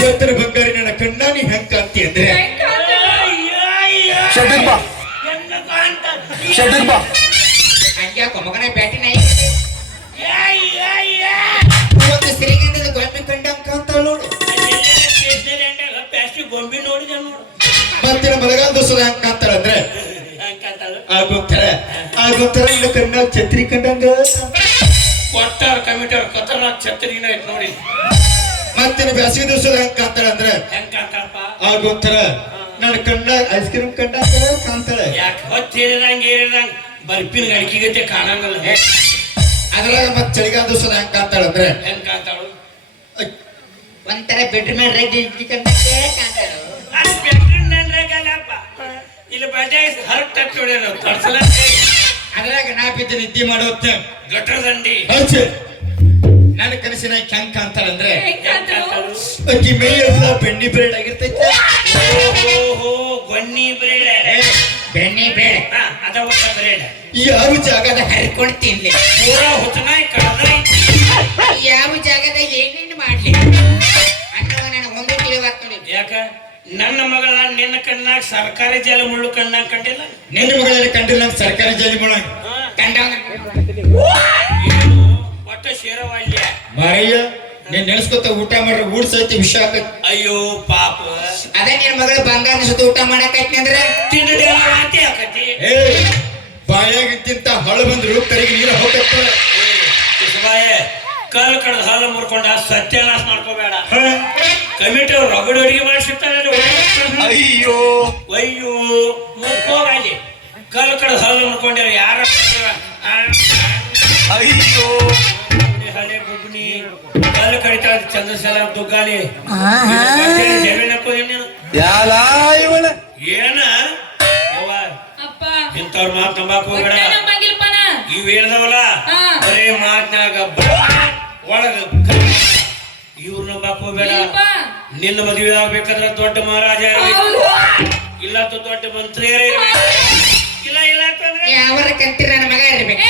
ಹೇಳ್ತಾರೆ ಬಂಗಾರಿ ನನ್ನ ಕಣ್ಣ ನೀ ಹೆಂಗ್ ಕಾಂತಿ ಅಂದ್ರೆ? ಶೆಟ್ಟಿಗೆ ಬಾ. ಶೆಟ್ಟಿಗೆ ಬಾ. ಹಂಗ್ಯಾಕೋ ಮಗನ ಬ್ಯಾಟಿ ನಾಯಿ? ಒಂದು ಶ್ರೀಗಂಧದ ಗೊಂಬೆ ಕಂಡಂಗ್ ಕಾಂತಾಳ ನೋಡು ಗೊಂಬಿ ನೋಡಿದೆ ನೋಡು. ಮತ್ತೆ ನಮ್ಮ ಬಲಗಾಲ ದೋಸದ ಹೆಂಗ್ ಕಾಂತಾಳ ಅಂದ್ರೆ? ಆಗೋಗ್ತಾರ ಆಗೋಗ್ತಾರ ಇಲ್ಲ ಕಣ್ಣ ಛತ್ರಿ ಕಂಡಂಗ. ಕೊಟ್ಟಾರ ಕಮಿಟರ್ ಕತರ್ನಾಕ್ ಛತ್ರಿನ ಐತ್ ನೋಡಿ. ಮತ್ತೆ ಬ್ಯಾಸಿಗೆ ದಿವಸದ ಹೆಂಗ್ ಕಾಣ್ತಾಳೆ ಅಂದ್ರೆ? ಆಗೋಗ್ತಾರ ನನ್ನ ಕಣ್ಣ ಐಸ್ ಕ್ರೀಮ್ ಕಂಡ ಕಾಣ್ತಾಳೆ ಯಾಕೆ ಹೊತ್ತು ಏರಿದಂಗೆ ಬರ್ಪಿನ ಗಡಿಕೆಗತೆ ಕಾಣಂಗಲ್ಲ. ಅದ್ರಾಗ ಮತ್ತೆ ಚಳಿಗಾಲ ದಿವಸದ ಹೆಂಗ್ ಕಾಣ್ತಾಳೆ ಅಂದ್ರೆ? ಹೆಂಗ್ ಕಾಣ್ತಾಳು? ಒಂಥರ ಬೆಡ್ರೂಮ್ ಬೆಡ್ರೂಮ್ ನನ್ರಾಗಲ್ಲಪ್ಪ ಇಲ್ಲಿ ಬಜಾಯ್ ಹರಕ್ ಅದ್ರಾಗ ನಾ ಬಿದ್ದು ನಿದ್ದೆ ಮಾಡೋತ್ತೆ ಗಟ್ರ ದಂಡಿ ಹೌದು. ನನ್ನ ಕನಸಿನ ಅಂತಾರೆ ಕಾಂತಾಳು ಅಕ್ಕಿ ಮೈ ಎಲ್ಲ ಬೆಣ್ಣಿ ಬ್ರೇಡ್ ಆಗಿರ್ತೈತೆ. ಓಹೋ ಬನ್ನಿ ಬ್ರೇಡ್. ಬೆಣ್ಣಿ ಬ್ರೇಡ್. ಅದ ಒಂದ ಬ್ರೇಡ್. ಯಾರು ಜಾಗದ ಹರ್ಕೊಂಡು ತಿನ್ಲಿ. ಪೂರಾ ಹೊತ್ತನಾಯಿ ಕಳ್ದೈ ಯಾವ ಜಾಗದಾಗ ಏನೇನು ಮಾಡ್ಲಿ? ಅನ್ನವ ನನಗೆ ಒಂದು ತಿಳಿವಾತ್ ನೋಡಿ. ಯಾಕ? ನನ್ನ ಮಗಳ ನಿನ್ನ ಕಣ್ಣಾಗ ಸರ್ಕಾರಿ ಜಾಲ ಮುಳ್ಳು ಕಣ್ಣಾಗ ಕಂಡಿಲ್ಲ? ನಿನ್ನ ಮಗಳಲ್ಲಿ ಕಂಡಿಲ್ಲ ಸರ್ಕಾರಿ ಜಾಲಿ ಮುಳ್ಳು ಕಂಡ ಒಟ್ಟ ಶೇರವಾಳ್ಯ ಮಾರಯ್ಯ ನೀನ್ ನೆನ್ಸ್ಕೊತ ಊಟ ಮಾಡ್ರೆ ಊಟ ಸಹಿತ ವಿಷ ಆಗತ್ ಅಯ್ಯೋ ಪಾಪ. ಅದೇ ನಿನ್ ಮಗಳ ಬಂಗಾರ ಸುತ್ತ ಊಟ ಮಾಡಕೈತಿ ಅಂದ್ರೆ? ತಿಂಡಿ ವಾಂತಿ ಆಕತಿ ಏ ಬಾಯಾಗಿಂತ ಹಳು ಬಂದ್ರು ಕರಿಗೆ ನೀರು ಹೋಗತ್ತ ಕಲ್ ಕಡ ಹಾಲು ಮುರ್ಕೊಂಡ ಸತ್ಯನಾಶ ಮಾಡ್ಕೋಬೇಡ. ಕಮಿಟಿ ಅವ್ರು ರಗಡ ಅಡಿಗೆ ಮಾಡಿಸಿರ್ತಾರೆ ಅಯ್ಯೋ. ಅಯ್ಯೋ ಮುಕ್ಕೋಗಾಲಿ ಕಲ್ ಕಡ ಹಾಲು ಮುರ್ಕೊಂಡ್ಯಾರ ಯಾರ? ಅಯ್ಯೋ. ಹಳೆ ಬುಗ್ನಿ ಕಲ್ಲು ಕಡಿತಾ ಚಂದ್ರಶಾಲ ದುಗ್ಗಾಲಿ ಜಮೀನ್ ಹಾಕೋದಿ ನೀನು. ಯಾಲ ಇವಳ? ಏನ? ಇಂಥವ್ರ ಮಾತು ನಂಬಾಕ್ ಹೋಗ್ಬೇಡ. ಇವ್ ಹೇಳ್ದವಲ್ಲ. ಬರೇ ಮಾತ್ನಾಗ ಒಳಗ ಇವ್ರ ನಂಬಾಕ್ ಹೋಗ್ಬೇಡ. ನಿನ್ನ ಮದುವೆ ಆಗ್ಬೇಕಾದ್ರ ದೊಡ್ಡ ಮಹಾರಾಜ ಇರ್ಬೇಕು. ಇಲ್ಲ ತ ದೊಡ್ಡ ಮಂತ್ರಿಯರೇ ಇರ್ಬೇಕು. ಇಲ್ಲ ಇಲ್ಲ ಅಂತಂದ್ರೆ? ಯಾವ ಕಂತಿರ ನನ್ನ ಮಗ ಇರ್ಬೇಕು.